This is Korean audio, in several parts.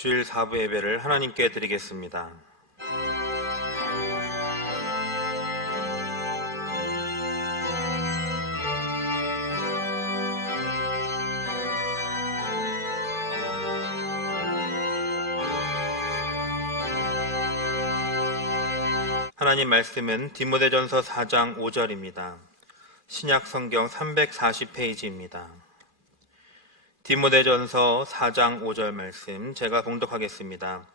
주일 4부 예배를 하나님께 드리겠습니다. 하나님 말씀은 디모데전서 4장 5절입니다. 신약 성경 340페이지입니다. 디모데전서 4장 5절 말씀 제가 봉독하겠습니다.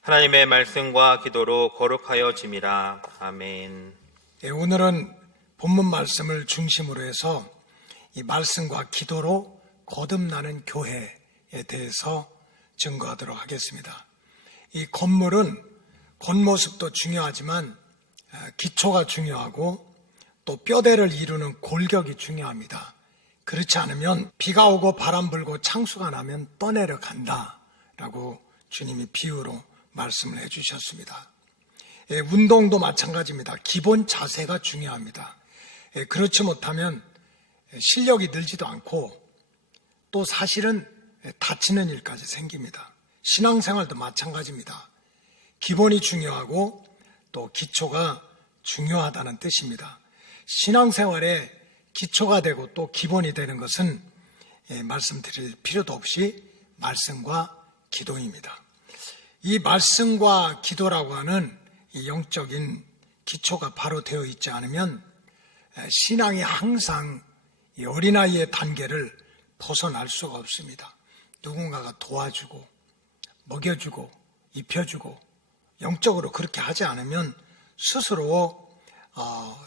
하나님의 말씀과 기도로 거룩하여 짐이라. 아멘. 오늘은 본문 말씀을 중심으로 해서 이 말씀과 기도로 거듭나는 교회에 대해서 증거하도록 하겠습니다. 이 건물은 겉모습도 중요하지만 기초가 중요하고 또 뼈대를 이루는 골격이 중요합니다. 그렇지 않으면 비가 오고 바람 불고 창수가 나면 떠내려 간다라고 주님이 비유로 말씀을 해주셨습니다. 운동도 마찬가지입니다. 기본 자세가 중요합니다. 그렇지 못하면 실력이 늘지도 않고 또 사실은 다치는 일까지 생깁니다. 신앙생활도 마찬가지입니다. 기본이 중요하고 또 기초가 중요하다는 뜻입니다. 신앙생활에 기초가 되고 또 기본이 되는 것은 말씀드릴 필요도 없이 말씀과 기도입니다. 이 말씀과 기도라고 하는 이 영적인 기초가 바로 되어 있지 않으면 신앙이 항상 이 어린아이의 단계를 벗어날 수가 없습니다. 누군가가 도와주고 먹여주고 입혀주고 영적으로 그렇게 하지 않으면 스스로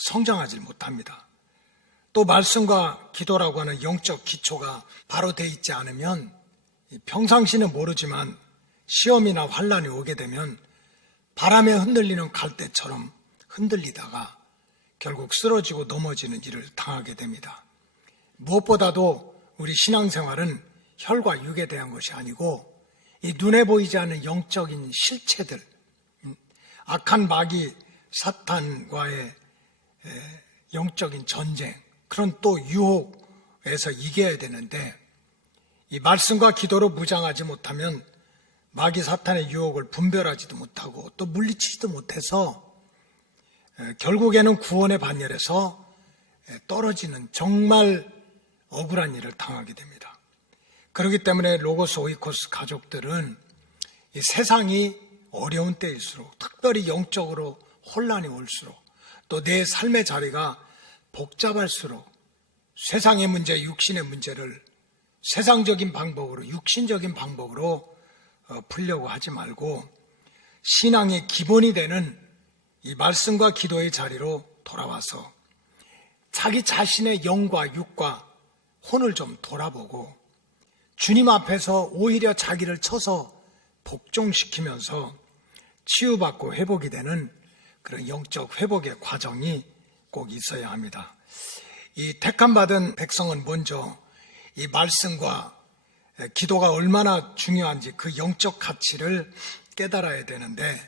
성장하지 못합니다. 또 말씀과 기도라고 하는 영적 기초가 바로 되어 있지 않으면 평상시는 모르지만 시험이나 환난이 오게 되면 바람에 흔들리는 갈대처럼 흔들리다가 결국 쓰러지고 넘어지는 일을 당하게 됩니다. 무엇보다도 우리 신앙생활은 혈과 육에 대한 것이 아니고 이 눈에 보이지 않는 영적인 실체들, 악한 마귀 사탄과의 영적인 전쟁, 그런 또 유혹에서 이겨야 되는데 이 말씀과 기도로 무장하지 못하면 마귀 사탄의 유혹을 분별하지도 못하고 또 물리치지도 못해서 결국에는 구원의 반열에서 떨어지는 정말 억울한 일을 당하게 됩니다. 그렇기 때문에 로고스 오이코스 가족들은 이 세상이 어려운 때일수록 특별히 영적으로 혼란이 올수록 또 내 삶의 자리가 복잡할수록 세상의 문제, 육신의 문제를 세상적인 방법으로, 육신적인 방법으로 풀려고 하지 말고 신앙의 기본이 되는 이 말씀과 기도의 자리로 돌아와서 자기 자신의 영과 육과 혼을 좀 돌아보고 주님 앞에서 오히려 자기를 쳐서 복종시키면서 치유받고 회복이 되는 그런 영적 회복의 과정이 꼭 있어야 합니다. 이 택함받은 백성은 먼저 이 말씀과 기도가 얼마나 중요한지 그 영적 가치를 깨달아야 되는데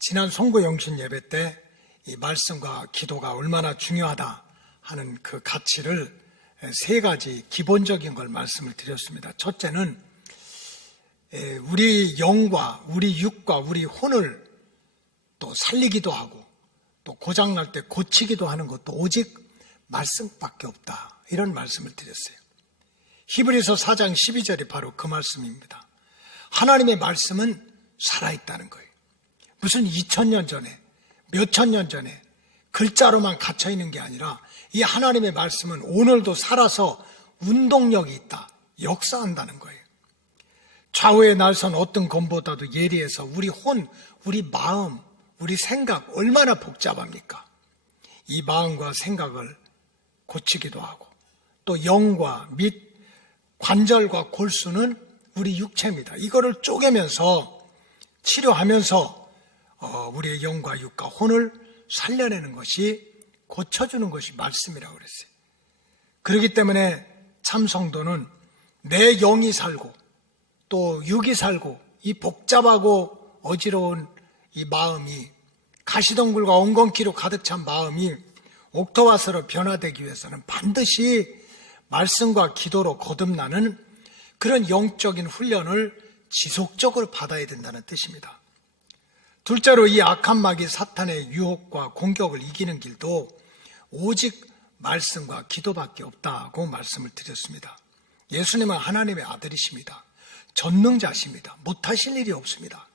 지난 송구영신 예배 때 이 말씀과 기도가 얼마나 중요하다 하는 그 가치를 세 가지 기본적인 걸 말씀을 드렸습니다. 첫째는 우리 영과 우리 육과 우리 혼을 또 살리기도 하고 또 고장날 때 고치기도 하는 것도 오직 말씀밖에 없다. 이런 말씀을 드렸어요. 히브리서 4장 12절이 바로 그 말씀입니다. 하나님의 말씀은 살아있다는 거예요. 무슨 2000년 전에 몇천 년 전에 글자로만 갇혀있는 게 아니라 이 하나님의 말씀은 오늘도 살아서 운동력이 있다. 역사한다는 거예요. 좌우에 날선 어떤 검보다도 예리해서 우리 혼, 우리 마음, 우리 생각 얼마나 복잡합니까? 이 마음과 생각을 고치기도 하고 또 영과 및 관절과 골수는 우리 육체입니다. 이거를 쪼개면서 치료하면서 우리의 영과 육과 혼을 살려내는 것이 고쳐주는 것이 말씀이라고 그랬어요. 그렇기 때문에 참 성도는 내 영이 살고 또 육이 살고 이 복잡하고 어지러운 이 마음이 가시덩굴과 엉겅퀴로 가득 찬 마음이 옥토화서로 변화되기 위해서는 반드시 말씀과 기도로 거듭나는 그런 영적인 훈련을 지속적으로 받아야 된다는 뜻입니다. 둘째로 이 악한 마귀 사탄의 유혹과 공격을 이기는 길도 오직 말씀과 기도밖에 없다고 말씀을 드렸습니다. 예수님은 하나님의 아들이십니다. 전능자십니다. 못하실 일이 없습니다.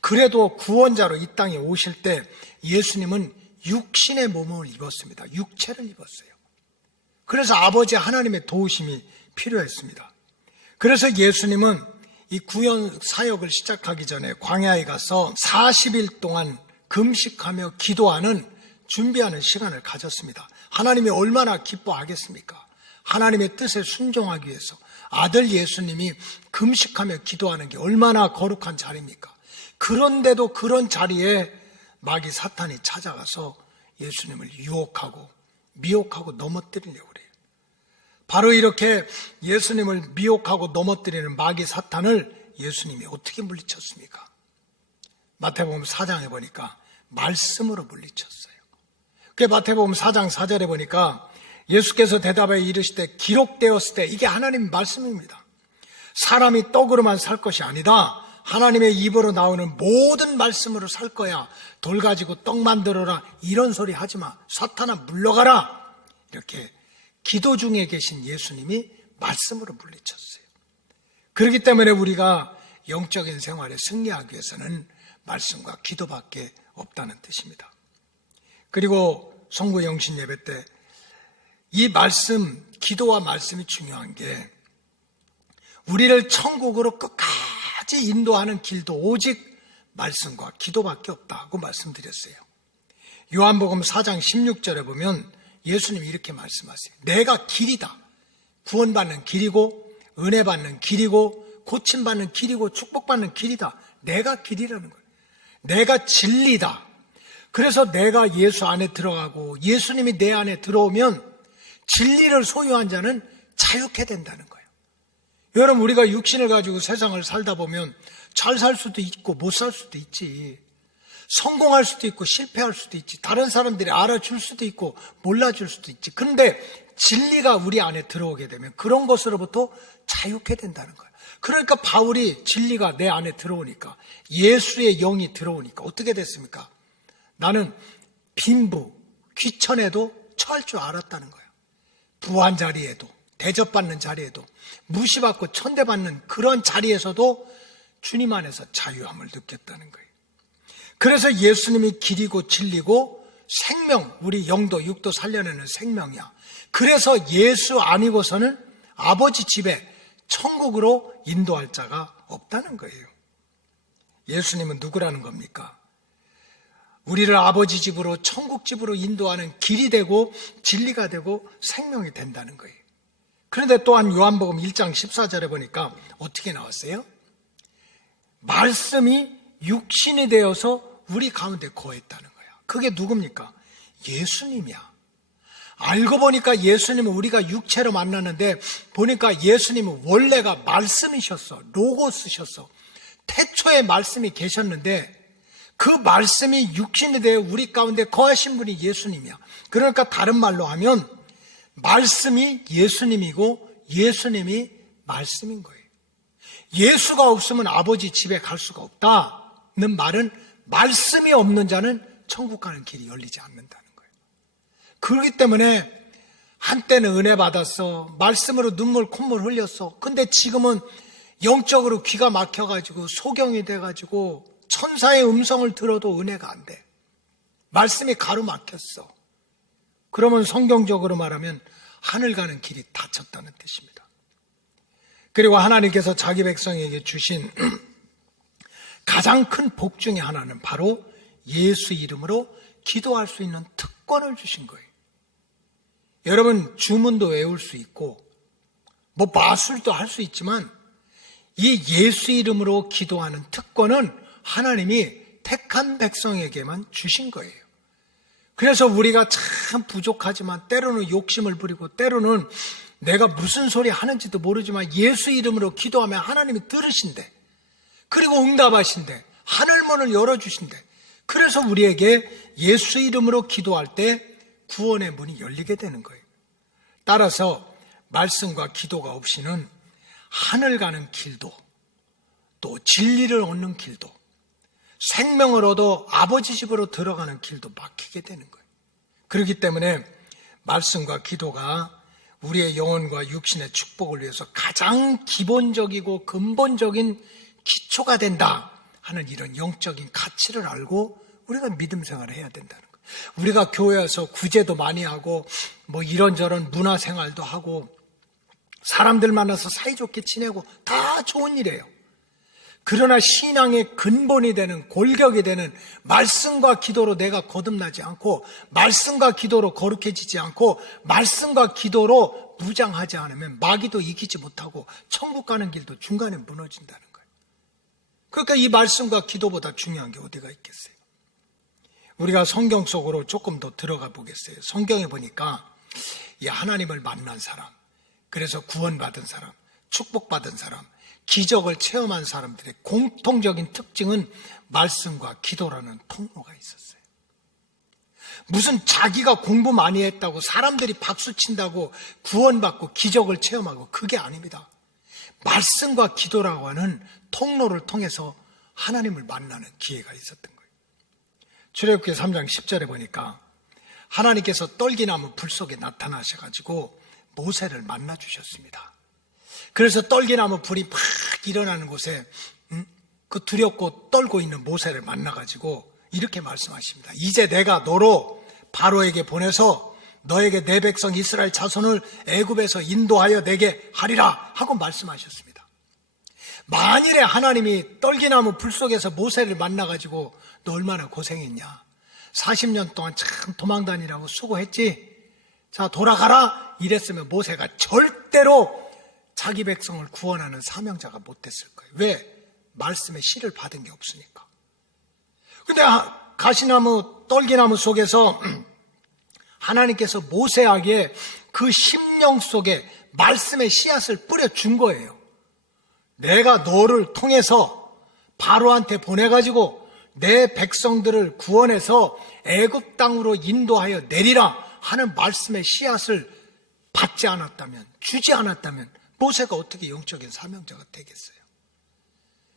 그래도 구원자로 이 땅에 오실 때 예수님은 육신의 몸을 입었습니다. 육체를 입었어요. 그래서 아버지 하나님의 도우심이 필요했습니다. 그래서 예수님은 이 구원 사역을 시작하기 전에 광야에 가서 40일 동안 금식하며 기도하는 준비하는 시간을 가졌습니다. 하나님이 얼마나 기뻐하겠습니까? 하나님의 뜻에 순종하기 위해서 아들 예수님이 금식하며 기도하는 게 얼마나 거룩한 자리입니까? 그런데도 그런 자리에 마귀 사탄이 찾아가서 예수님을 유혹하고 미혹하고 넘어뜨리려고 그래요. 바로 이렇게 예수님을 미혹하고 넘어뜨리는 마귀 사탄을 예수님이 어떻게 물리쳤습니까? 마태복음 4장에 보니까 말씀으로 물리쳤어요. 그 마태복음 4장 4절에 보니까 예수께서 대답하여 이르시되 기록되었을 때, 이게 하나님 말씀입니다. 사람이 떡으로만 살 것이 아니다. 하나님의 입으로 나오는 모든 말씀으로 살 거야. 돌 가지고 떡 만들어라. 이런 소리 하지 마. 사탄아 물러가라. 이렇게 기도 중에 계신 예수님이 말씀으로 물리쳤어요. 그렇기 때문에 우리가 영적인 생활에 승리하기 위해서는 말씀과 기도밖에 없다는 뜻입니다. 그리고 성구 영신 예배 때 이 말씀, 기도와 말씀이 중요한 게 우리를 천국으로 끝까지 인도하는 길도 오직 말씀과 기도밖에 없다고 말씀드렸어요. 요한복음 4장 16절에 보면 예수님이 이렇게 말씀하세요. 내가 길이다. 구원받는 길이고 은혜 받는 길이고 고침받는 길이고 축복받는 길이다. 내가 길이라는 거예요. 내가 진리다. 그래서 내가 예수 안에 들어가고 예수님이 내 안에 들어오면 진리를 소유한 자는 자유케 된다는 거예요. 여러분, 우리가 육신을 가지고 세상을 살다 보면 잘 살 수도 있고 못 살 수도 있지. 성공할 수도 있고 실패할 수도 있지. 다른 사람들이 알아줄 수도 있고 몰라줄 수도 있지. 그런데 진리가 우리 안에 들어오게 되면 그런 것으로부터 자유케 된다는 거예요. 그러니까 바울이 진리가 내 안에 들어오니까, 예수의 영이 들어오니까 어떻게 됐습니까? 나는 빈부, 귀천에도 처할 줄 알았다는 거예요. 부한 자리에도, 대접받는 자리에도, 무시받고 천대받는 그런 자리에서도 주님 안에서 자유함을 느꼈다는 거예요. 그래서 예수님이 길이고 진리고 생명, 우리 영도 육도 살려내는 생명이야. 그래서 예수 아니고서는 아버지 집에 천국으로 인도할 자가 없다는 거예요. 예수님은 누구라는 겁니까? 우리를 아버지 집으로, 천국 집으로 인도하는 길이 되고 진리가 되고 생명이 된다는 거예요. 그런데 또한 요한복음 1장 14절에 보니까 어떻게 나왔어요? 말씀이 육신이 되어서 우리 가운데 거했다는 거야. 그게 누굽니까? 예수님이야. 알고 보니까 예수님은 우리가 육체로 만났는데 보니까 예수님은 원래가 말씀이셨어. 로고스셨어. 태초에 말씀이 계셨는데 그 말씀이 육신이 되어 우리 가운데 거하신 분이 예수님이야. 그러니까 다른 말로 하면 말씀이 예수님이고 예수님이 말씀인 거예요. 예수가 없으면 아버지 집에 갈 수가 없다는 말은 말씀이 없는 자는 천국 가는 길이 열리지 않는다는 거예요. 그렇기 때문에 한때는 은혜 받았어. 말씀으로 눈물 콧물 흘렸어. 근데 지금은 영적으로 귀가 막혀가지고 소경이 돼가지고 천사의 음성을 들어도 은혜가 안 돼. 말씀이 가로막혔어. 그러면 성경적으로 말하면 하늘 가는 길이 닫혔다는 뜻입니다. 그리고 하나님께서 자기 백성에게 주신 가장 큰 복 중에 하나는 바로 예수 이름으로 기도할 수 있는 특권을 주신 거예요. 여러분, 주문도 외울 수 있고 뭐 마술도 할 수 있지만 이 예수 이름으로 기도하는 특권은 하나님이 택한 백성에게만 주신 거예요. 그래서 우리가 참 부족하지만 때로는 욕심을 부리고 때로는 내가 무슨 소리 하는지도 모르지만 예수 이름으로 기도하면 하나님이 들으신대. 그리고 응답하신대. 하늘문을 열어주신대. 그래서 우리에게 예수 이름으로 기도할 때 구원의 문이 열리게 되는 거예요. 따라서 말씀과 기도가 없이는 하늘 가는 길도 또 진리를 얻는 길도, 생명을 얻어 아버지 집으로 들어가는 길도 막히게 되는 거예요. 그렇기 때문에 말씀과 기도가 우리의 영혼과 육신의 축복을 위해서 가장 기본적이고 근본적인 기초가 된다 하는 이런 영적인 가치를 알고 우리가 믿음 생활을 해야 된다는 거예요. 우리가 교회에서 구제도 많이 하고 뭐 이런저런 문화생활도 하고 사람들 만나서 사이좋게 지내고 다 좋은 일이에요. 그러나 신앙의 근본이 되는, 골격이 되는 말씀과 기도로 내가 거듭나지 않고, 말씀과 기도로 거룩해지지 않고, 말씀과 기도로 무장하지 않으면 마귀도 이기지 못하고 천국 가는 길도 중간에 무너진다는 거예요. 그러니까 이 말씀과 기도보다 중요한 게 어디가 있겠어요? 우리가 성경 속으로 조금 더 들어가 보겠어요. 성경에 보니까 이 하나님을 만난 사람, 그래서 구원받은 사람, 축복받은 사람, 기적을 체험한 사람들의 공통적인 특징은 말씀과 기도라는 통로가 있었어요. 무슨 자기가 공부 많이 했다고 사람들이 박수친다고 구원받고 기적을 체험하고 그게 아닙니다. 말씀과 기도라고 하는 통로를 통해서 하나님을 만나는 기회가 있었던 거예요. 출애굽기 3장 10절에 보니까 하나님께서 떨기나무 불 속에 나타나셔가지고 모세를 만나주셨습니다. 그래서 떨기나무 불이 막 일어나는 곳에 그 두렵고 떨고 있는 모세를 만나가지고 이렇게 말씀하십니다. 이제 내가 너로 바로에게 보내서 너에게 내 백성 이스라엘 자손을 애굽에서 인도하여 내게 하리라 하고 말씀하셨습니다. 만일에 하나님이 떨기나무 불 속에서 모세를 만나가지고 너 얼마나 고생했냐, 40년 동안 참 도망다니라고 수고했지, 자 돌아가라 이랬으면 모세가 절대로 자기 백성을 구원하는 사명자가 못됐을 거예요. 왜? 말씀의 씨를 받은 게 없으니까. 근데 가시나무, 떨기나무 속에서 하나님께서 모세에게 그 심령 속에 말씀의 씨앗을 뿌려준 거예요. 내가 너를 통해서 바로한테 보내가지고 내 백성들을 구원해서 애굽 땅으로 인도하여 내리라 하는 말씀의 씨앗을 받지 않았다면, 주지 않았다면 모세가 어떻게 영적인 사명자가 되겠어요?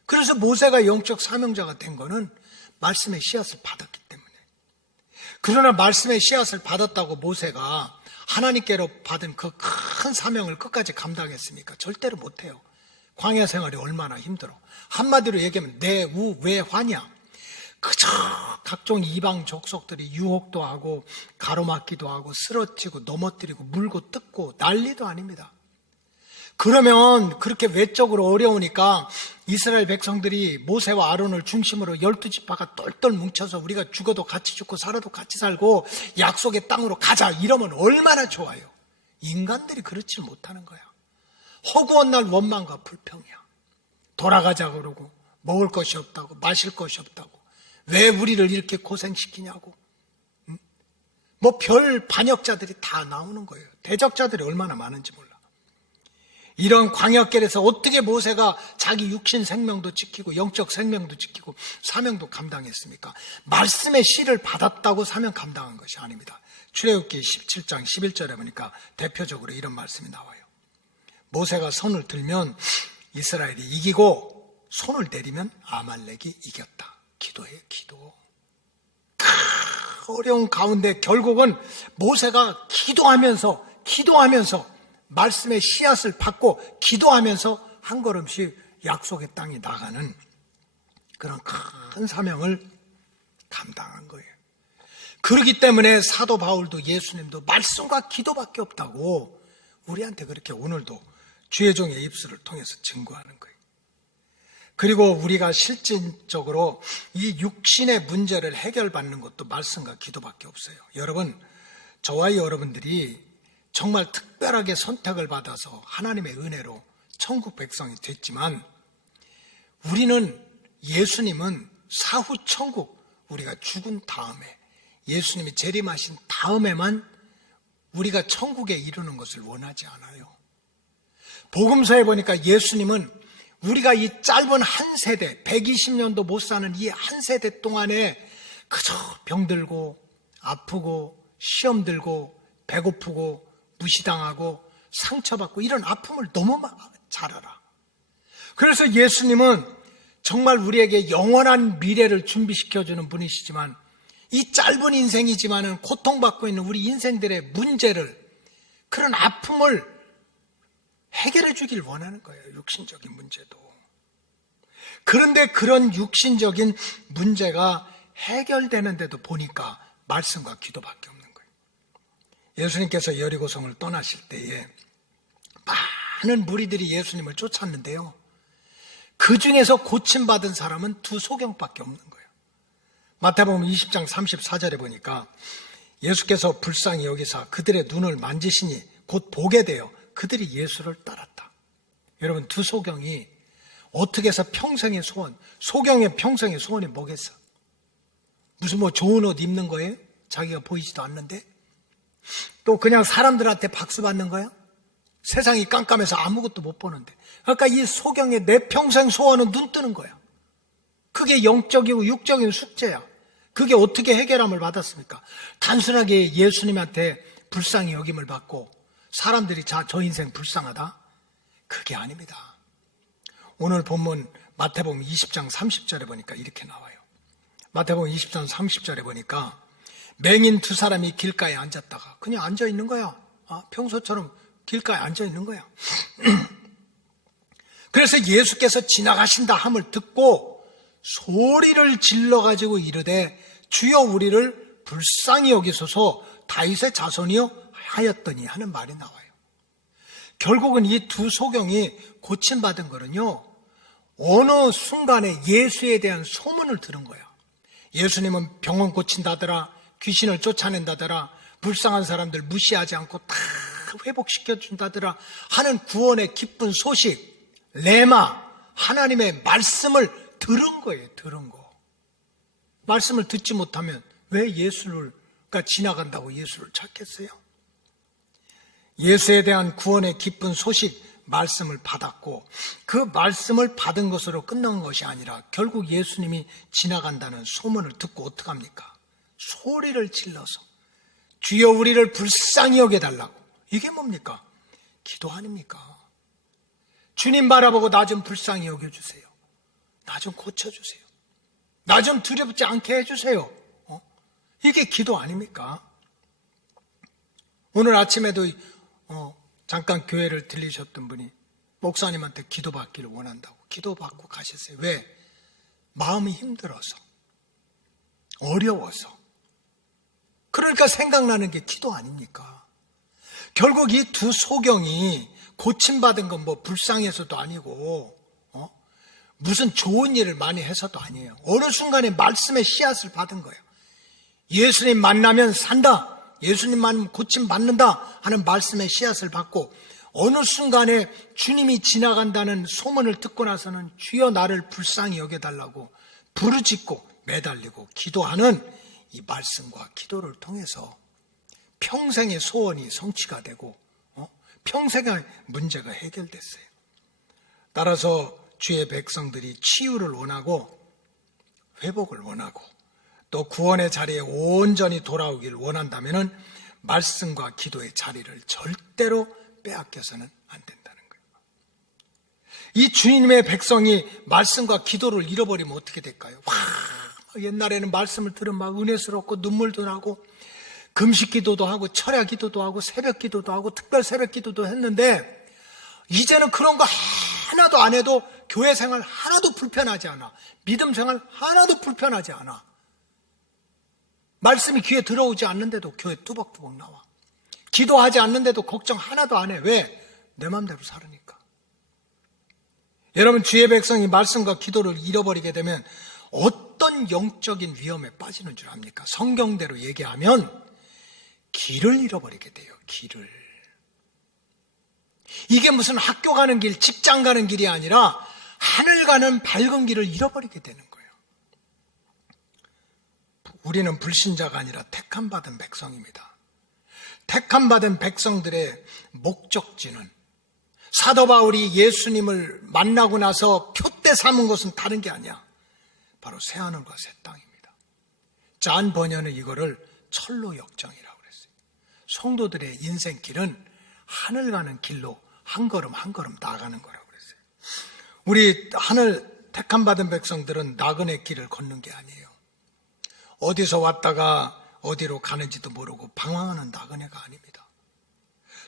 그래서 모세가 영적 사명자가 된 거는 말씀의 씨앗을 받았기 때문에. 그러나 말씀의 씨앗을 받았다고 모세가 하나님께로 받은 그 큰 사명을 끝까지 감당했습니까? 절대로 못해요. 광야 생활이 얼마나 힘들어. 한마디로 얘기하면 내우외환이야. 그저 각종 이방 족속들이 유혹도 하고 가로막기도 하고 쓰러뜨리고 넘어뜨리고 물고 뜯고 난리도 아닙니다. 그러면 그렇게 외적으로 어려우니까 이스라엘 백성들이 모세와 아론을 중심으로 12지파가 똘똘 뭉쳐서 우리가 죽어도 같이 죽고 살아도 같이 살고 약속의 땅으로 가자 이러면 얼마나 좋아요. 인간들이 그렇지 못하는 거야. 허구한 날 원망과 불평이야. 돌아가자 그러고 먹을 것이 없다고 마실 것이 없다고 왜 우리를 이렇게 고생시키냐고. 뭐 별 반역자들이 다 나오는 거예요. 대적자들이 얼마나 많은지 몰라. 이런 광야길에서 어떻게 모세가 자기 육신 생명도 지키고 영적 생명도 지키고 사명도 감당했습니까? 말씀의 씨를 받았다고 사명 감당한 것이 아닙니다. 출애굽기 17장 11절에 보니까 대표적으로 이런 말씀이 나와요. 모세가 손을 들면 이스라엘이 이기고 손을 내리면 아말렉이 이겼다. 기도해요, 기도. 어려운 가운데 결국은 모세가 기도하면서 말씀의 씨앗을 받고 기도하면서 한 걸음씩 약속의 땅에 나가는 그런 큰 사명을 감당한 거예요. 그렇기 때문에 사도 바울도 예수님도 말씀과 기도밖에 없다고 우리한테 그렇게 오늘도 주의 종의 입술을 통해서 증거하는 거예요. 그리고 우리가 실질적으로 이 육신의 문제를 해결받는 것도 말씀과 기도밖에 없어요. 여러분, 저와 여러분들이 정말 특별하게 선택을 받아서 하나님의 은혜로 천국 백성이 됐지만 예수님은 사후 천국, 우리가 죽은 다음에 예수님이 재림하신 다음에만 우리가 천국에 이르는 것을 원하지 않아요. 복음서에 보니까 예수님은 우리가 이 짧은 한 세대, 120년도 못 사는 이 한 세대 동안에 그저 병들고 아프고 시험 들고 배고프고 무시당하고 상처받고 이런 아픔을 너무 잘 알아. 그래서 예수님은 정말 우리에게 영원한 미래를 준비시켜주는 분이시지만 이 짧은 인생이지만은 고통받고 있는 우리 인생들의 문제를, 그런 아픔을 해결해 주길 원하는 거예요. 육신적인 문제도. 그런데 그런 육신적인 문제가 해결되는데도 보니까 말씀과 기도밖에 없는 거예요. 예수님께서 여리고성을 떠나실 때에 많은 무리들이 예수님을 쫓았는데요, 그 중에서 고침받은 사람은 두 소경밖에 없는 거예요. 마태복음 20장 34절에 보니까 예수께서 불쌍히 여기사 그들의 눈을 만지시니 곧 보게 되어 그들이 예수를 따랐다. 여러분, 두 소경이 어떻게 해서 평생의 소원, 소경의 평생의 소원이 뭐겠어? 무슨 뭐 좋은 옷 입는 거예요? 자기가 보이지도 않는데? 또 그냥 사람들한테 박수 받는 거야? 세상이 깜깜해서 아무것도 못 보는데. 그러니까 이 소경의 내 평생 소원은 눈 뜨는 거야. 그게 영적이고 육적인 숙제야. 그게 어떻게 해결함을 받았습니까? 단순하게 예수님한테 불쌍히 여김을 받고 사람들이 저 인생 불쌍하다? 그게 아닙니다. 오늘 본문 마태복음 20장 30절에 보니까 이렇게 나와요. 마태복음 20장 30절에 보니까 맹인 두 사람이 길가에 앉았다가 그냥 앉아 있는 거야. 평소처럼 길가에 앉아 있는 거야. 그래서 예수께서 지나가신다 함을 듣고 소리를 질러가지고 이르되 주여 우리를 불쌍히 여기소서 다윗의 자손이여 하였더니 하는 말이 나와요. 결국은 이 두 소경이 고침받은 거는요, 어느 순간에 예수에 대한 소문을 들은 거야. 예수님은 병원 고친다더라, 귀신을 쫓아낸다더라, 불쌍한 사람들 무시하지 않고 다 회복시켜준다더라 하는 구원의 기쁜 소식, 레마, 하나님의 말씀을 들은 거예요. 들은 거. 말씀을 듣지 못하면 왜 예수가 지나간다고 예수를 찾겠어요? 예수에 대한 구원의 기쁜 소식, 말씀을 받았고 그 말씀을 받은 것으로 끝난 것이 아니라 결국 예수님이 지나간다는 소문을 듣고 어떡합니까? 소리를 질러서 주여 우리를 불쌍히 여겨달라고. 이게 뭡니까? 기도 아닙니까? 주님 바라보고 나 좀 불쌍히 여겨주세요. 나 좀 고쳐주세요. 나 좀 두렵지 않게 해주세요. 이게 기도 아닙니까? 오늘 아침에도 잠깐 교회를 들리셨던 분이 목사님한테 기도받기를 원한다고 기도받고 가셨어요. 왜? 마음이 힘들어서, 어려워서. 그러니까 생각나는 게 기도 아닙니까? 결국 이 두 소경이 고침받은 건 뭐 불쌍해서도 아니고 무슨 좋은 일을 많이 해서도 아니에요. 어느 순간에 말씀의 씨앗을 받은 거예요. 예수님 만나면 산다, 예수님 만나면 고침받는다 하는 말씀의 씨앗을 받고 어느 순간에 주님이 지나간다는 소문을 듣고 나서는 주여 나를 불쌍히 여겨달라고 부르짖고 매달리고 기도하는 이 말씀과 기도를 통해서 평생의 소원이 성취가 되고 평생의 문제가 해결됐어요. 따라서 주의 백성들이 치유를 원하고 회복을 원하고 또 구원의 자리에 온전히 돌아오길 원한다면 말씀과 기도의 자리를 절대로 빼앗겨서는 안 된다는 거예요. 이 주님의 백성이 말씀과 기도를 잃어버리면 어떻게 될까요? 옛날에는 말씀을 들으면 막 은혜스럽고 눈물도 나고 금식 기도도 하고 철야 기도도 하고 새벽 기도도 하고 특별 새벽 기도도 했는데 이제는 그런 거 하나도 안 해도 교회 생활 하나도 불편하지 않아. 믿음 생활 하나도 불편하지 않아. 말씀이 귀에 들어오지 않는데도 교회 뚜벅뚜벅 나와. 기도하지 않는데도 걱정 하나도 안 해. 왜? 내 마음대로 살으니까. 여러분, 주의 백성이 말씀과 기도를 잃어버리게 되면 어떤 영적인 위험에 빠지는 줄 압니까? 성경대로 얘기하면 길을 잃어버리게 돼요. 길을. 이게 무슨 학교 가는 길, 직장 가는 길이 아니라 하늘 가는 밝은 길을 잃어버리게 되는 거예요. 우리는 불신자가 아니라 택함받은 백성입니다. 택함받은 백성들의 목적지는 사도 바울이 예수님을 만나고 나서 표대 삼은 것은 다른 게 아니야. 바로 새하늘과 새 땅입니다. 잔 번연은 이거를 철로 역정이라고 그랬어요. 성도들의 인생길은 하늘 가는 길로 한 걸음 한 걸음 나아가는 거라고 그랬어요. 우리 하늘 택함 받은 백성들은 나그네 길을 걷는 게 아니에요. 어디서 왔다가 어디로 가는지도 모르고 방황하는 나그네가 아닙니다.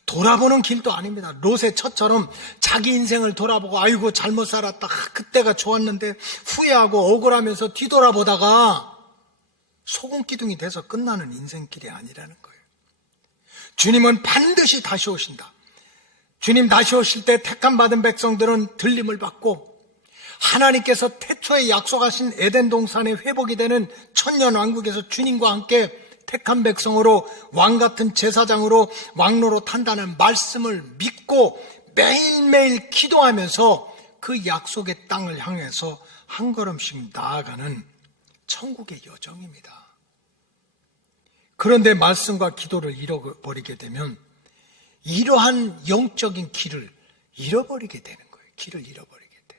돌아보는 길도 아닙니다. 롯의 처처럼 자기 인생을 돌아보고 아이고 잘못 살았다, 그때가 좋았는데 후회하고 억울하면서 뒤돌아보다가 소금기둥이 돼서 끝나는 인생길이 아니라는 거예요. 주님은 반드시 다시 오신다. 주님 다시 오실 때 택함 받은 백성들은 들림을 받고 하나님께서 태초에 약속하신 에덴 동산의 회복이 되는 천년 왕국에서 주님과 함께 택한 백성으로 왕같은 제사장으로 왕로로 탄다는 말씀을 믿고 매일매일 기도하면서 그 약속의 땅을 향해서 한 걸음씩 나아가는 천국의 여정입니다. 그런데 말씀과 기도를 잃어버리게 되면 이러한 영적인 길을 잃어버리게 되는 거예요. 길을 잃어버리게 돼.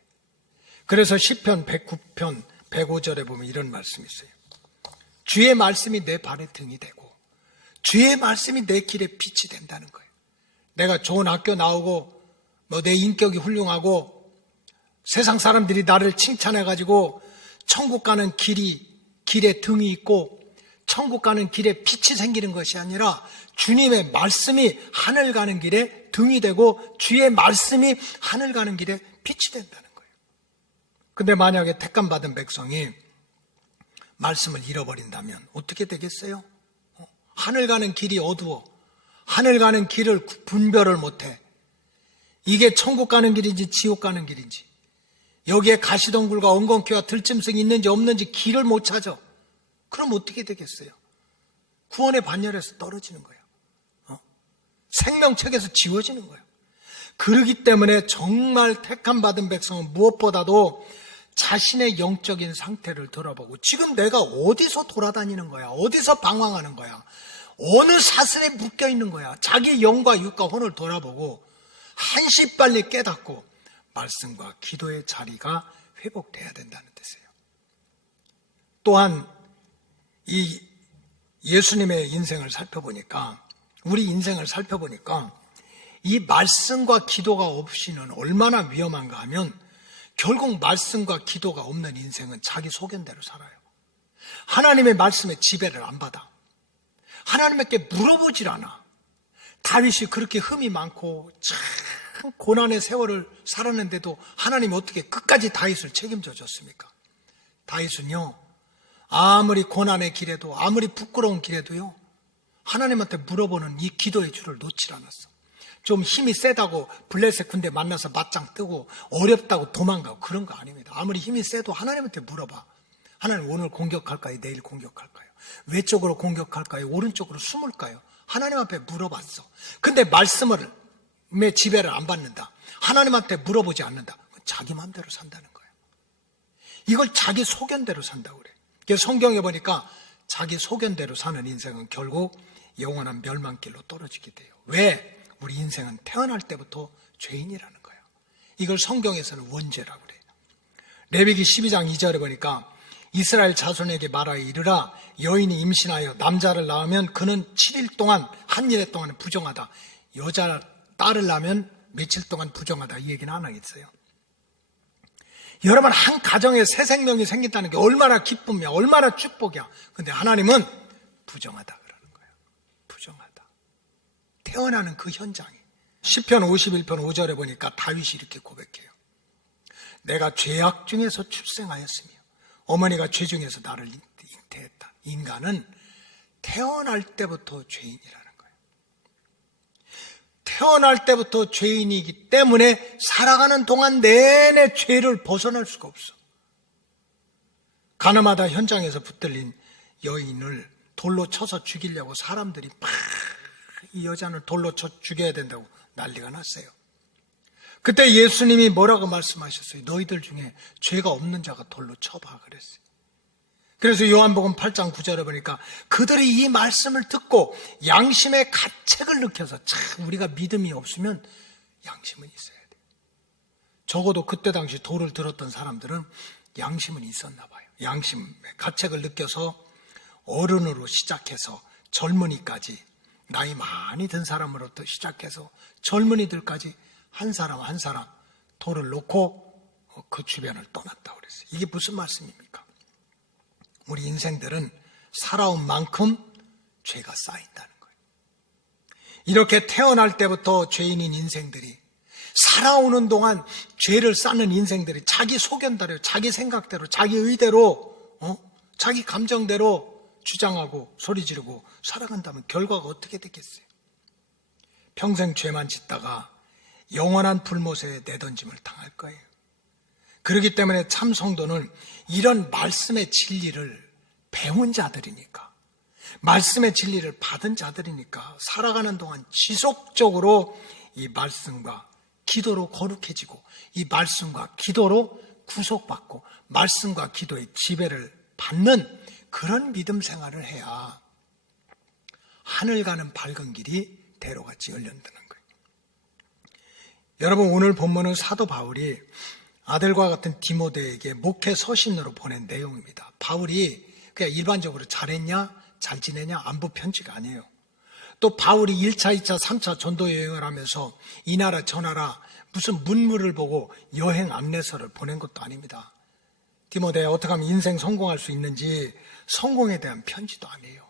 그래서 시편 109편 105절에 보면 이런 말씀이 있어요. 주의 말씀이 내 발의 등이 되고 주의 말씀이 내 길에 빛이 된다는 거예요. 내가 좋은 학교 나오고 내 인격이 훌륭하고 세상 사람들이 나를 칭찬해가지고 천국 가는 길에 등이 있고 천국 가는 길에 빛이 생기는 것이 아니라 주님의 말씀이 하늘 가는 길에 등이 되고 주의 말씀이 하늘 가는 길에 빛이 된다는 거예요. 근데 만약에 택감 받은 백성이 말씀을 잃어버린다면 어떻게 되겠어요? 하늘 가는 길이 어두워. 하늘 가는 길을 분별을 못해. 이게 천국 가는 길인지 지옥 가는 길인지, 여기에 가시덩굴과 엉겅퀴와 들짐승이 있는지 없는지 길을 못 찾아. 그럼 어떻게 되겠어요? 구원의 반열에서 떨어지는 거예요. 생명책에서 지워지는 거예요. 그렇기 때문에 정말 택함 받은 백성은 무엇보다도 자신의 영적인 상태를 돌아보고 지금 내가 어디서 돌아다니는 거야? 어디서 방황하는 거야? 어느 사슬에 묶여 있는 거야? 자기 영과 육과 혼을 돌아보고 한시 빨리 깨닫고 말씀과 기도의 자리가 회복돼야 된다는 뜻이에요. 또한 이 예수님의 인생을 살펴보니까, 우리 인생을 살펴보니까 이 말씀과 기도가 없이는 얼마나 위험한가 하면 결국 말씀과 기도가 없는 인생은 자기 소견대로 살아요. 하나님의 말씀에 지배를 안 받아. 하나님께 물어보질 않아. 다윗이 그렇게 흠이 많고 참 고난의 세월을 살았는데도 하나님이 어떻게 끝까지 다윗을 책임져 줬습니까? 다윗은요, 아무리 고난의 길에도 아무리 부끄러운 길에도요 하나님한테 물어보는 이 기도의 줄을 놓질 않았어. 좀 힘이 세다고 블레셋 군대 만나서 맞짱 뜨고 어렵다고 도망가고 그런 거 아닙니다. 아무리 힘이 세도 하나님한테 물어봐. 하나님 오늘 공격할까요? 내일 공격할까요? 왼쪽으로 공격할까요? 오른쪽으로 숨을까요? 하나님 앞에 물어봤어. 근데 말씀을 지배를 안 받는다. 하나님한테 물어보지 않는다. 자기 마음대로 산다는 거예요. 이걸 자기 소견대로 산다고 그래요. 그래서 성경에 보니까 자기 소견대로 사는 인생은 결국 영원한 멸망길로 떨어지게 돼요. 왜? 우리 인생은 태어날 때부터 죄인이라는 거예요. 이걸 성경에서는 원죄라고 그래요. 레위기 12장 2절에 보니까 이스라엘 자손에게 말하여 이르라, 여인이 임신하여 남자를 낳으면 그는 7일 동안 한 일해 동안 부정하다. 여자 딸을 낳으면 며칠 동안 부정하다. 이 얘기는 안 하겠어요. 여러분, 한 가정에 새 생명이 생긴다는 게 얼마나 기쁨이야, 얼마나 축복이야. 근데 하나님은 부정하다 그러는 거예요. 부정하다. 태어나는 그 현장이. 시편 51편 5절에 보니까 다윗이 이렇게 고백해요. 내가 죄악 중에서 출생하였으며 어머니가 죄 중에서 나를 잉태했다. 인간은 태어날 때부터 죄인이라는 거예요. 태어날 때부터 죄인이기 때문에 살아가는 동안 내내 죄를 벗어날 수가 없어. 가나마다 현장에서 붙들린 여인을 돌로 쳐서 죽이려고 사람들이 막 이 여자는 돌로 쳐 죽여야 된다고 난리가 났어요. 그때 예수님이 뭐라고 말씀하셨어요? 너희들 중에 죄가 없는 자가 돌로 쳐봐 그랬어요. 그래서 요한복음 8장 9절에 보니까 그들이 이 말씀을 듣고 양심의 가책을 느껴서, 참 우리가 믿음이 없으면 양심은 있어야 돼요. 적어도 그때 당시 돌을 들었던 사람들은 양심은 있었나 봐요. 양심의 가책을 느껴서 어른으로 시작해서 젊은이까지, 나이 많이 든 사람으로부터 시작해서 젊은이들까지 한 사람 한 사람 돌을 놓고 그 주변을 떠났다고 그랬어요. 이게 무슨 말씀입니까? 우리 인생들은 살아온 만큼 죄가 쌓인다는 거예요. 이렇게 태어날 때부터 죄인인 인생들이 살아오는 동안 죄를 쌓는 인생들이 자기 소견대로, 자기 생각대로, 자기 의대로, 자기 감정대로 주장하고 소리 지르고 살아간다면 결과가 어떻게 되겠어요? 평생 죄만 짓다가 영원한 불못에 내던짐을 당할 거예요. 그렇기 때문에 참 성도는 이런 말씀의 진리를 배운 자들이니까, 말씀의 진리를 받은 자들이니까 살아가는 동안 지속적으로 이 말씀과 기도로 거룩해지고, 이 말씀과 기도로 구속받고, 말씀과 기도의 지배를 받는 그런 믿음 생활을 해야 하늘 가는 밝은 길이 대로같이 열린다는 거예요. 여러분, 오늘 본문은 사도 바울이 아들과 같은 디모데에게 목회 서신으로 보낸 내용입니다. 바울이 그냥 일반적으로 잘했냐, 잘 지내냐 안부 편지가 아니에요. 또 바울이 1차, 2차, 3차 전도 여행을 하면서 이 나라 저 나라 무슨 문물을 보고 여행 안내서를 보낸 것도 아닙니다. 디모데야, 어떻게 하면 인생 성공할 수 있는지 성공에 대한 편지도 아니에요.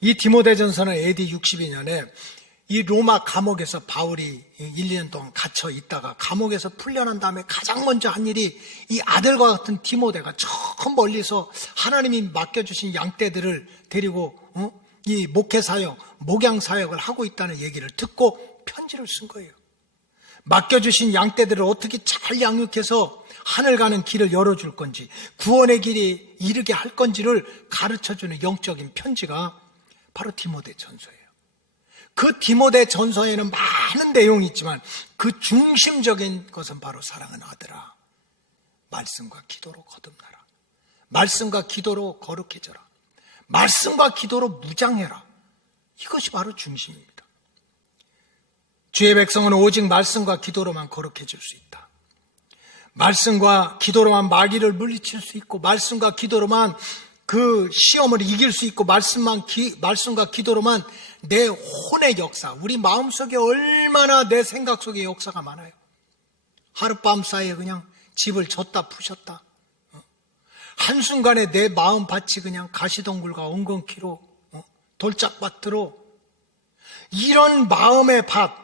이 디모데전서는 AD 62년에 이 로마 감옥에서 바울이 1, 2년 동안 갇혀 있다가 감옥에서 풀려난 다음에 가장 먼저 한 일이 이 아들과 같은 디모데가 저 멀리서 하나님이 맡겨주신 양떼들을 데리고 이 목회사역, 목양사역을 하고 있다는 얘기를 듣고 편지를 쓴 거예요. 맡겨주신 양떼들을 어떻게 잘 양육해서 하늘 가는 길을 열어줄 건지, 구원의 길이 이르게 할 건지를 가르쳐주는 영적인 편지가 바로 디모데 전서예요. 그 디모데 전서에는 많은 내용이 있지만 그 중심적인 것은 바로 사랑하는 아들아, 말씀과 기도로 거듭나라, 말씀과 기도로 거룩해져라, 말씀과 기도로 무장해라. 이것이 바로 중심입니다. 주의 백성은 오직 말씀과 기도로만 거룩해질 수 있다. 말씀과 기도로만 마귀를 물리칠 수 있고, 말씀과 기도로만 그 시험을 이길 수 있고, 말씀과 기도로만 내 혼의 역사, 우리 마음속에 얼마나 내 생각 속에 역사가 많아요. 하룻밤 사이에 그냥 집을 졌다 푸셨다, 한순간에 내 마음밭이 그냥 가시덩굴과 엉겅퀴로, 돌짝밭으로, 이런 마음의 밭,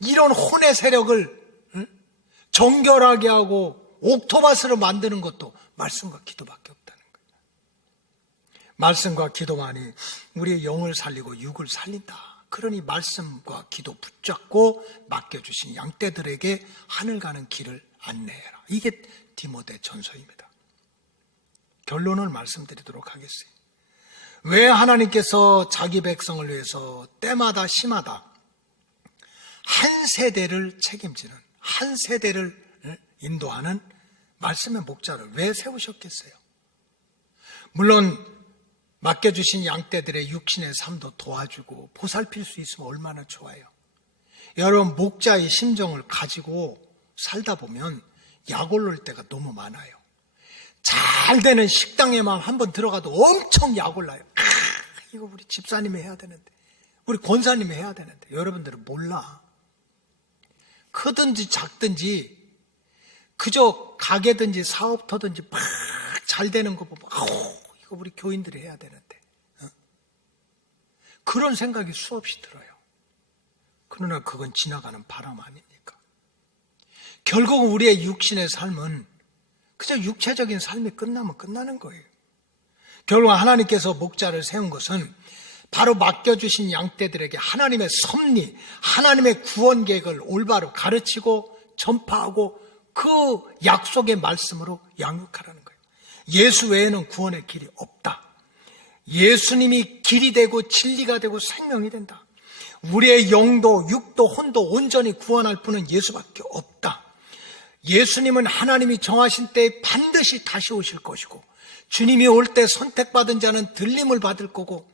이런 혼의 세력을 정결하게 하고 옥토밭으로 만드는 것도 말씀과 기도밖에 없다는 거예요. 말씀과 기도만이 우리의 영을 살리고 육을 살린다. 그러니 말씀과 기도 붙잡고 맡겨주신 양떼들에게 하늘 가는 길을 안내해라. 이게 디모데 전서입니다. 결론을 말씀드리도록 하겠어요. 왜 하나님께서 자기 백성을 위해서 때마다 시마다 한 세대를 책임지는, 한 세대를 인도하는 말씀의 목자를 왜 세우셨겠어요? 물론 맡겨주신 양떼들의 육신의 삶도 도와주고 보살필 수 있으면 얼마나 좋아요. 여러분, 목자의 심정을 가지고 살다 보면 약 올릴 때가 너무 많아요. 잘 되는 식당에만 한번 들어가도 엄청 약 올라요. 이거 우리 집사님이 해야 되는데, 우리 권사님이 해야 되는데, 여러분들은 몰라. 크든지 작든지 그저 가게든지 사업터든지 막 잘 되는 거 보면 이거 우리 교인들이 해야 되는데, 그런 생각이 수없이 들어요. 그러나 그건 지나가는 바람 아닙니까? 결국은 우리의 육신의 삶은 그저 육체적인 삶이 끝나면 끝나는 거예요. 결국 하나님께서 목자를 세운 것은 바로 맡겨주신 양떼들에게 하나님의 섭리, 하나님의 구원 계획을 올바로 가르치고 전파하고 그 약속의 말씀으로 양육하라는 거예요. 예수 외에는 구원의 길이 없다. 예수님이 길이 되고 진리가 되고 생명이 된다. 우리의 영도 육도 혼도 온전히 구원할 분은 예수밖에 없다. 예수님은 하나님이 정하신 때에 반드시 다시 오실 것이고, 주님이 올 때 선택받은 자는 들림을 받을 거고,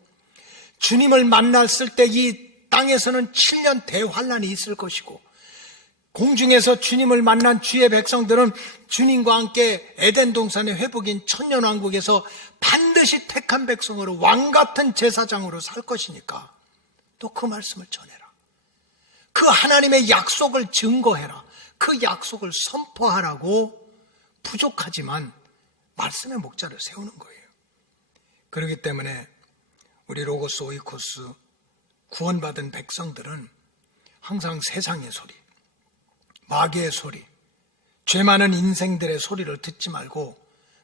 주님을 만났을 때 이 땅에서는 7년 대환란이 있을 것이고, 공중에서 주님을 만난 주의 백성들은 주님과 함께 에덴 동산의 회복인 천년왕국에서 반드시 택한 백성으로 왕같은 제사장으로 살 것이니까 또 그 말씀을 전해라. 그 하나님의 약속을 증거해라. 그 약속을 선포하라고 부족하지만 말씀의 목자를 세우는 거예요. 그렇기 때문에 우리 로고스 오이코스 구원받은 백성들은 항상 세상의 소리, 마귀의 소리, 죄 많은 인생들의 소리를 듣지 말고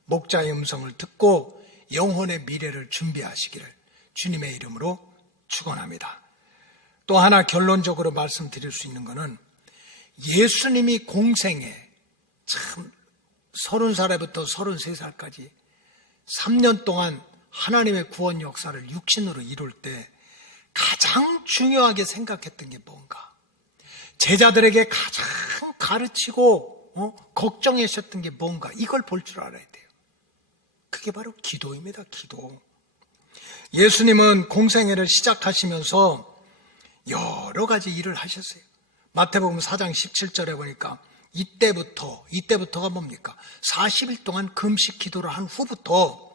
목자의 음성을 듣고 영혼의 미래를 준비하시기를 주님의 이름으로 축원합니다. 또 하나 결론적으로 말씀드릴 수 있는 것은 예수님이 공생에 참 30살부터 33살까지 3년 동안 하나님의 구원 역사를 육신으로 이룰 때 가장 중요하게 생각했던 게 뭔가? 제자들에게 가장 가르치고 걱정하셨던 게 뭔가? 이걸 볼 줄 알아야 돼요. 그게 바로 기도입니다. 기도. 예수님은 공생애를 시작하시면서 여러 가지 일을 하셨어요. 마태복음 4장 17절에 보니까 이때부터가 뭡니까? 40일 동안 금식 기도를 한 후부터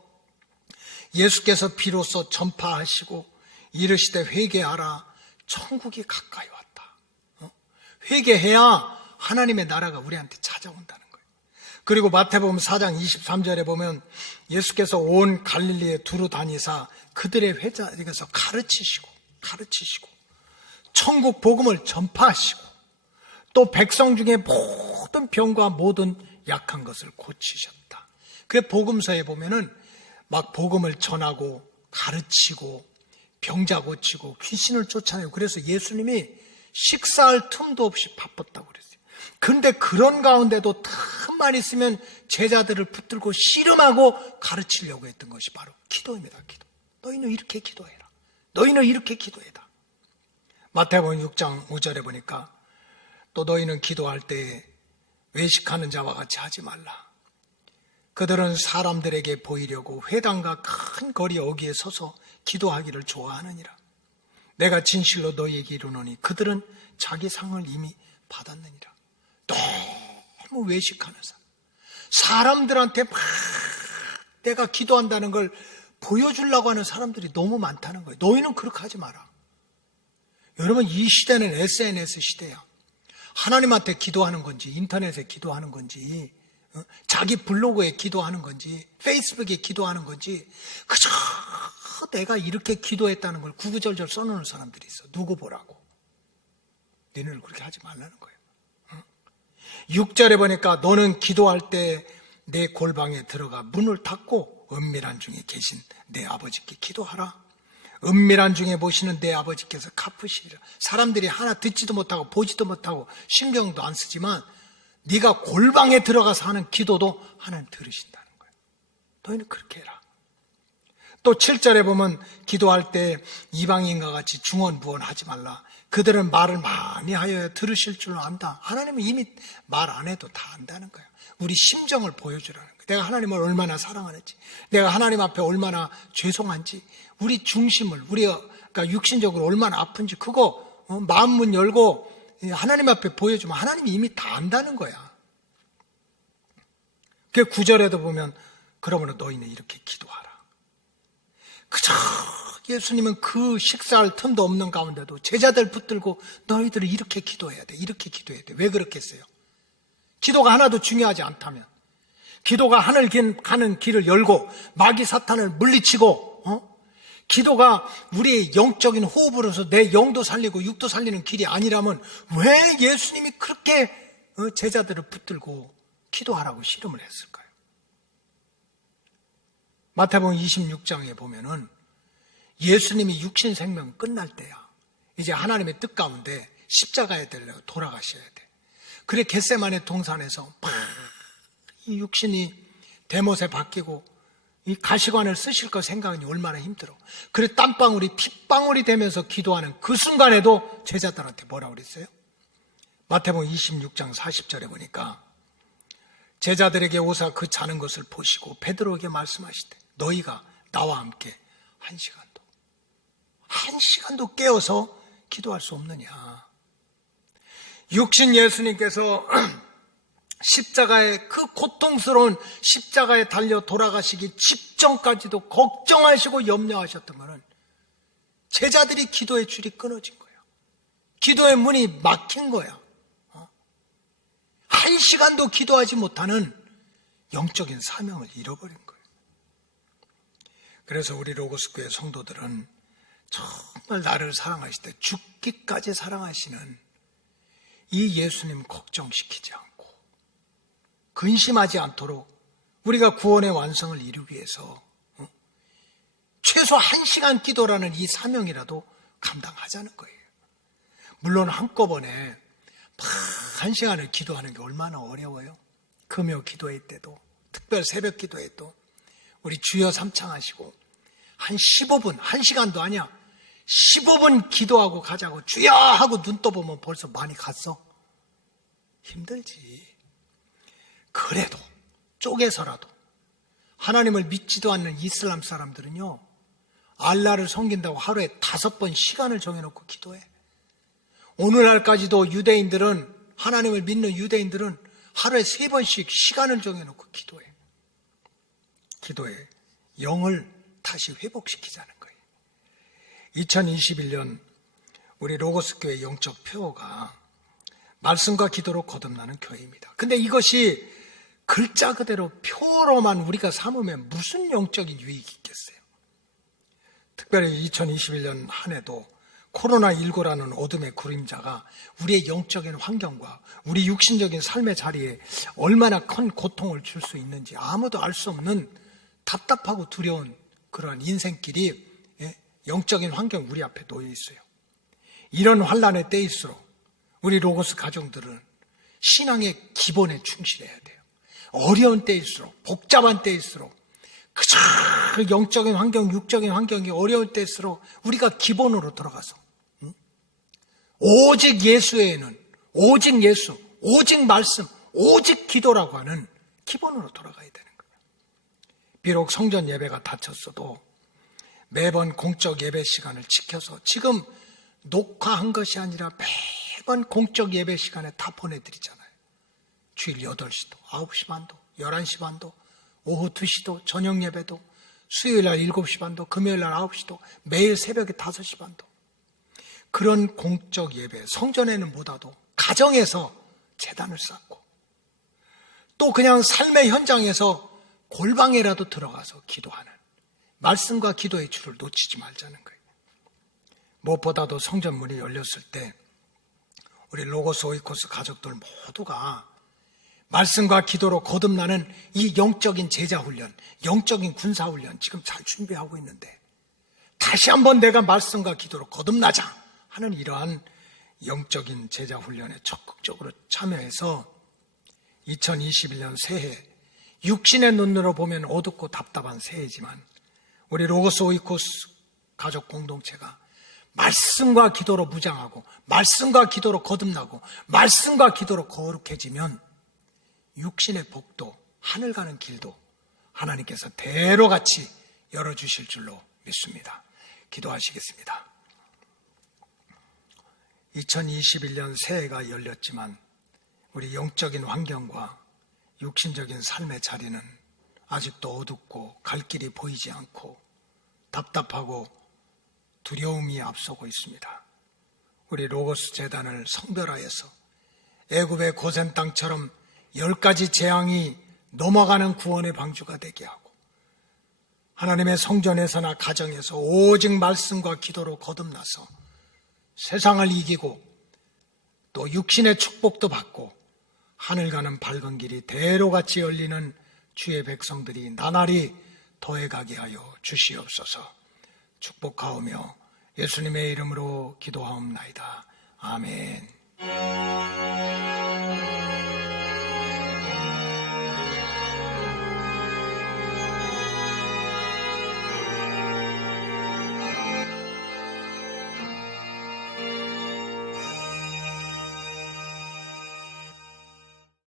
예수께서 비로소 전파하시고 이르시되 회개하라, 천국이 가까이 왔다. 회개해야 하나님의 나라가 우리한테 찾아온다는 거예요. 그리고 마태복음 4장 23절에 보면 예수께서 온 갈릴리에 두루 다니사 그들의 회자에서 가르치시고 천국 복음을 전파하시고 또 백성 중에 모든 병과 모든 약한 것을 고치셨다. 그 복음서에 보면은 막 복음을 전하고 가르치고 병자 고치고 귀신을 쫓아내고 그래서 예수님이 식사할 틈도 없이 바빴다고 그랬어요. 그런데 그런 가운데도 틈만 있으면 제자들을 붙들고 씨름하고 가르치려고 했던 것이 바로 기도입니다. 기도. 너희는 이렇게 기도해라. 너희는 이렇게 기도해라. 마태복음 6장 5절에 보니까 또 너희는 기도할 때 외식하는 자와 같이 하지 말라. 그들은 사람들에게 보이려고 회당과 큰 거리 어귀에 서서 기도하기를 좋아하느니라. 내가 진실로 너희에게 이르노니 그들은 자기 상을 이미 받았느니라. 너무 외식하는 사람들한테 막 내가 기도한다는 걸 보여주려고 하는 사람들이 너무 많다는 거예요. 너희는 그렇게 하지 마라. 여러분, 이 시대는 SNS 시대야. 하나님한테 기도하는 건지 인터넷에 기도하는 건지 자기 블로그에 기도하는 건지 페이스북에 기도하는 건지 그저 내가 이렇게 기도했다는 걸 구구절절 써놓는 사람들이 있어. 누구 보라고. 너희는 그렇게 하지 말라는 거예요. 6절에 보니까 너는 기도할 때 내 골방에 들어가 문을 닫고 은밀한 중에 계신 내 아버지께 기도하라. 은밀한 중에 보시는 내 아버지께서 갚으시리라. 사람들이 하나 듣지도 못하고 보지도 못하고 신경도 안 쓰지만 네가 골방에 들어가서 하는 기도도 하나님 들으신다는 거예요. 너희는 그렇게 해라. 또 7절에 보면 기도할 때 이방인과 같이 중언부언하지 말라. 그들은 말을 많이 하여야 들으실 줄 안다. 하나님은 이미 말 안 해도 다 안다는 거예요. 우리 심정을 보여주라는 거예요. 내가 하나님을 얼마나 사랑하는지, 내가 하나님 앞에 얼마나 죄송한지, 우리 중심을, 우리가 그러니까 육신적으로 얼마나 아픈지 그거 마음 문 열고 하나님 앞에 보여주면 하나님이 이미 다 안다는 거야. 그 9절에도 보면 그러므로 너희는 이렇게 기도하라. 그저 예수님은 그 식사할 틈도 없는 가운데도 제자들 붙들고 너희들은 이렇게 기도해야 돼. 이렇게 기도해야 돼. 왜 그렇게 했어요? 기도가 하나도 중요하지 않다면, 기도가 하늘 가는 길을 열고 마귀 사탄을 물리치고 기도가 우리의 영적인 호흡으로서 내 영도 살리고 육도 살리는 길이 아니라면 왜 예수님이 그렇게 제자들을 붙들고 기도하라고 씨름을 했을까요? 마태복음 26장에 보면은 예수님이 육신 생명 끝날 때야. 이제 하나님의 뜻 가운데 십자가에 달려 돌아가셔야 돼. 그래 겟세마네 동산에서 막 이 육신이 대못에 박히고 이 가시관을 쓰실 거 생각하니 얼마나 힘들어. 그래 땀방울이 핏방울이 되면서 기도하는 그 순간에도 제자들한테 뭐라고 그랬어요? 마태복음 26장 40절에 보니까 제자들에게 오사 그 자는 것을 보시고 베드로에게 말씀하시되 너희가 나와 함께 한 시간도 깨어서 기도할 수 없느냐. 육신 예수님께서 십자가에 그 고통스러운 십자가에 달려 돌아가시기 직전까지도 걱정하시고 염려하셨던 것은 제자들이 기도의 줄이 끊어진 거예요. 기도의 문이 막힌 거야. 한 시간도 기도하지 못하는 영적인 사명을 잃어버린 거예요. 그래서 우리 로고스 교회 성도들은 정말 나를 사랑하실 때 죽기까지 사랑하시는 이 예수님 걱정시키지 않고 근심하지 않도록 우리가 구원의 완성을 이루기 위해서 최소 1시간 기도라는 이 사명이라도 감당하자는 거예요. 물론 한꺼번에 막 1시간을 기도하는 게 얼마나 어려워요. 금요 기도회 때도 특별 새벽 기도회 도 우리 주여 삼창하시고 한 15분, 1시간도 아니야. 15분 기도하고 가자고 주여 하고 눈 떠보면 벌써 많이 갔어. 힘들지. 그래도 쪼개서라도 하나님을 믿지도 않는 이슬람 사람들은요, 알라를 섬긴다고 하루에 5번 시간을 정해놓고 기도해. 오늘날까지도 유대인들은, 하나님을 믿는 유대인들은 하루에 3번씩 시간을 정해놓고 기도해. 기도해. 영을 다시 회복시키자는 거예요. 2021년 우리 로고스 교회 영적 표어가 말씀과 기도로 거듭나는 교회입니다. 근데 이것이 글자 그대로 표어로만 우리가 삼으면 무슨 영적인 유익이 있겠어요? 특별히 2021년 한 해도 코로나19라는 어둠의 그림자가 우리의 영적인 환경과 우리 육신적인 삶의 자리에 얼마나 큰 고통을 줄 수 있는지 아무도 알 수 없는 답답하고 두려운 그러한 인생길이 영적인 환경 우리 앞에 놓여 있어요. 이런 환란의 때일수록 우리 로고스 가정들은 신앙의 기본에 충실해야 돼요. 어려운 때일수록, 복잡한 때일수록, 그저 그 영적인 환경, 육적인 환경이 어려울 때일수록 우리가 기본으로 들어가서 오직 예수 외에는 오직 예수, 오직 말씀, 오직 기도라고 하는 기본으로 돌아가야 되는 거예요. 비록 성전 예배가 닫혔어도 매번 공적 예배 시간을 지켜서 지금 녹화한 것이 아니라 매번 공적 예배 시간에 다 보내드리잖아요. 주일 8시도, 9시 반도, 11시 반도, 오후 2시도, 저녁 예배도, 수요일날 7시 반도, 금요일날 9시도, 매일 새벽에 5시 반도. 그런 공적 예배, 성전에는 못 와도 가정에서 제단을 쌓고 또 그냥 삶의 현장에서 골방에라도 들어가서 기도하는 말씀과 기도의 줄을 놓치지 말자는 거예요. 무엇보다도 성전 문이 열렸을 때 우리 로고스 오이코스 가족들 모두가 말씀과 기도로 거듭나는 이 영적인 제자훈련, 영적인 군사훈련 지금 잘 준비하고 있는데 다시 한번 내가 말씀과 기도로 거듭나자 하는 이러한 영적인 제자훈련에 적극적으로 참여해서 2021년 새해, 육신의 눈으로 보면 어둡고 답답한 새해지만 우리 로고스 오이코스 가족 공동체가 말씀과 기도로 무장하고 말씀과 기도로 거듭나고 말씀과 기도로 거룩해지면 육신의 복도, 하늘 가는 길도 하나님께서 대로같이 열어주실 줄로 믿습니다. 기도하시겠습니다. 2021년 새해가 열렸지만 우리 영적인 환경과 육신적인 삶의 자리는 아직도 어둡고 갈 길이 보이지 않고 답답하고 두려움이 앞서고 있습니다. 우리 로고스 재단을 성별화해서 애굽의 고센 땅처럼 10가지 재앙이 넘어가는 구원의 방주가 되게 하고 하나님의 성전에서나 가정에서 오직 말씀과 기도로 거듭나서 세상을 이기고 또 육신의 축복도 받고 하늘 가는 밝은 길이 대로같이 열리는 주의 백성들이 나날이 더해가게 하여 주시옵소서. 축복하오며 예수님의 이름으로 기도하옵나이다. 아멘.